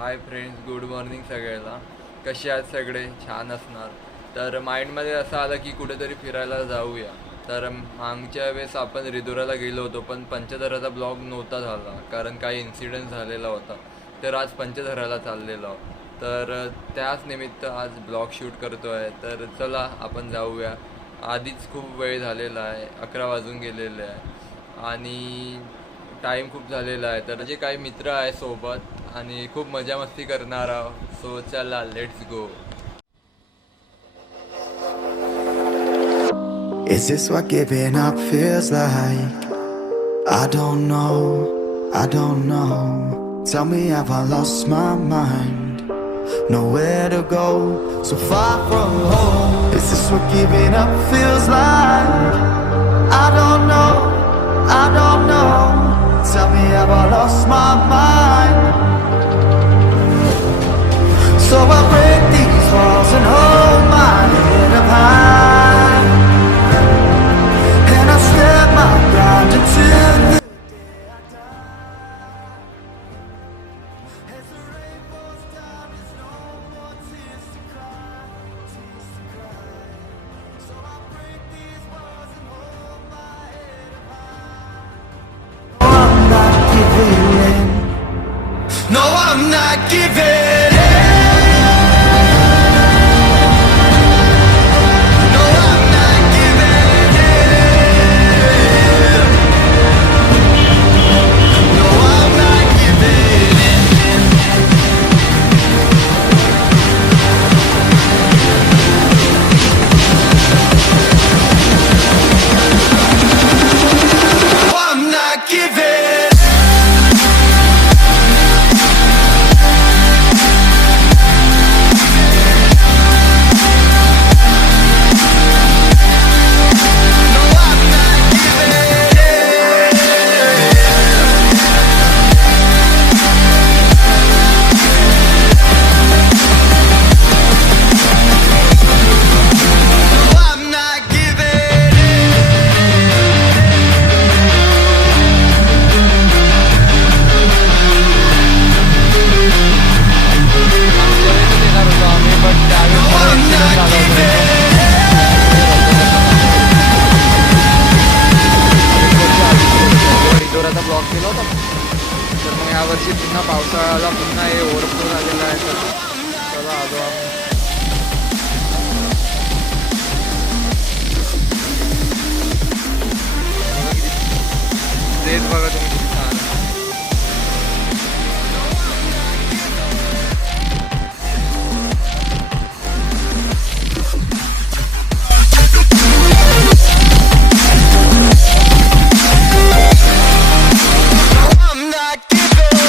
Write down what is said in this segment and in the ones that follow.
Hi friends, good morning सगळ्याला. कसे आहात सगळे? छान असणार. तर माइंडमध्ये असं आलं की कुठेतरी फिरायला जाऊया. तर मागच्या वेळेस आपण रिधोराला गेलो होतो, पण पंचधराचा ब्लॉग नव्हता झाला कारण काही इन्सिडेंट झालेला होता. तर आज पंचधराला चाललेलो, तर त्याच निमित्त आज ब्लॉग शूट करतो आहे. तर चला आपण जाऊया. आधीच खूप वेळ झालेला आहे, 11 वाजून गेलेले आहे आणि टाईम खूप झालेला आहे. तर जे काही मित्र आहे सोबत आणि खूप मजा मस्ती करणार आहोत. सो चला, let's go. Is this what giving up feels like? I don't know, I don't know. Tell me, have I lost my mind? Nowhere to go, so far from home. Is this what giving up feels like? I don't know, I don't know. Tell me, have I lost my mind? So I break these walls and hold my head up high, and I step my ground until the day I die. As the rain falls down, there's no more tears to cry, tears to cry. So I break these walls and hold my head up high. No, I'm not giving in. No, I'm not giving in. No, I'm not giving in. No, I'm not giving in. No, I'm not giving. No, I'm not giving in. No, I'm not giving येणार होतो आम्ही, पण No, I'm not giving रिधोराचा blog केला होता. तर मग यावर्षी पुन्हा पावसाळ्याला पुन्हा हे ओव्हरफ्लो झालेलं आहे. तर चला आलो आम्ही. तेच बघा तुम्ही, खूप छान. I'm not giving.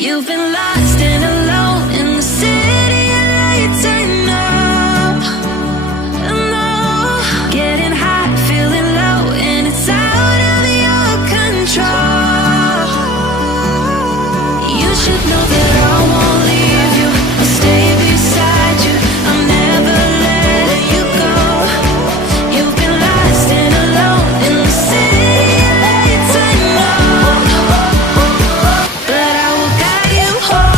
You've been lost and alone in the city of lights. I know, getting hot, feeling low, and it's out of your control. You should know that I won't leave you. I'll stay beside you. I'm never letting you go. You've been lost and alone in the city of lights. I know, but I will guide you home.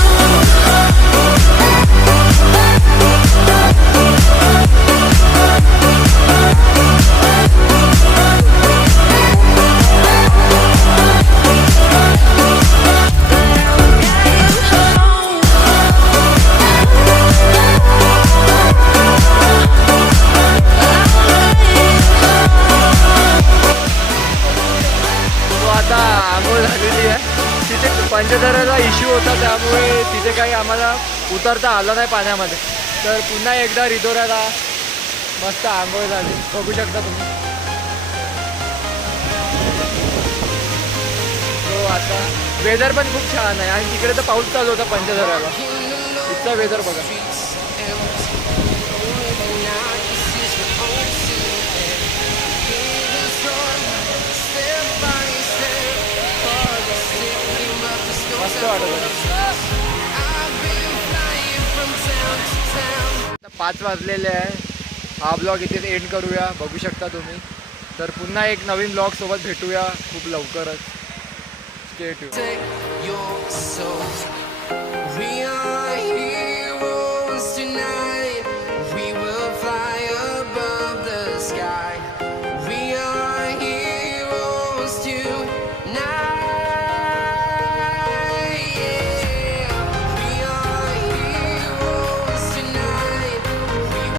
तो आता आंघोळ झालेली आहे. तिथे पंचधराचा इश्यू होता त्यामुळे तिथे काही आम्हाला उतरता आलं नाही पाण्यामध्ये. तर पुन्हा एकदा रिधोऱ्याला मस्त आंघोळ झाली, बघू शकता तुम्ही. तो आता वेदर पण खूप छान आहे आणि तिकडे तर पाऊस चालू होता पंचधराला. इथचा वेदर बघा. मस्त वाटत आहे. आता 5 वाजलेले आहे. हा ब्लॉग इथेच एंड करूया. बघू शकता तुम्ही. तर पुन्हा एक नवीन ब्लॉग सोबत भेटूया खूप लवकरच. Stay tuned. Take your soul.